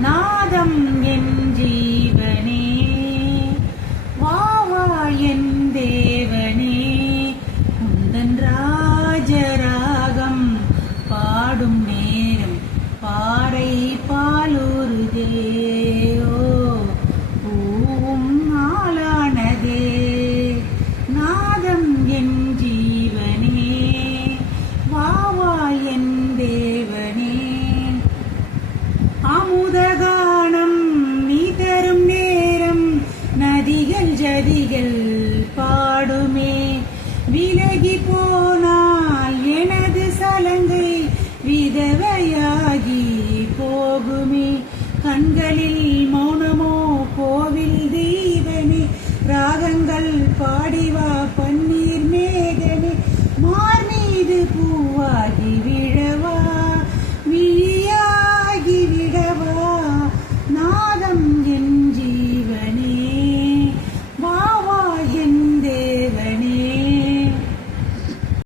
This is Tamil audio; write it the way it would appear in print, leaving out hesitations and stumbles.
நாதம் என் ஜீவனே வா வா என் தேவனே உந்தன் ராஜராகம் பாடும் நேரம் பாறை பாலுருதே பூவும் நாளானதே நாதம் என் ஜீவனே வா வா என் தேவனே அமுதகானம் நீ தரும் நேரம் நதிகள் ஜதிகள் பாடுமே விலகி போனால் எனது சலங்கை விதவையாகி போகுமே கண்களில் மௌனமோ கோவில் தெய்வமே ராகங்கள் பாடிவா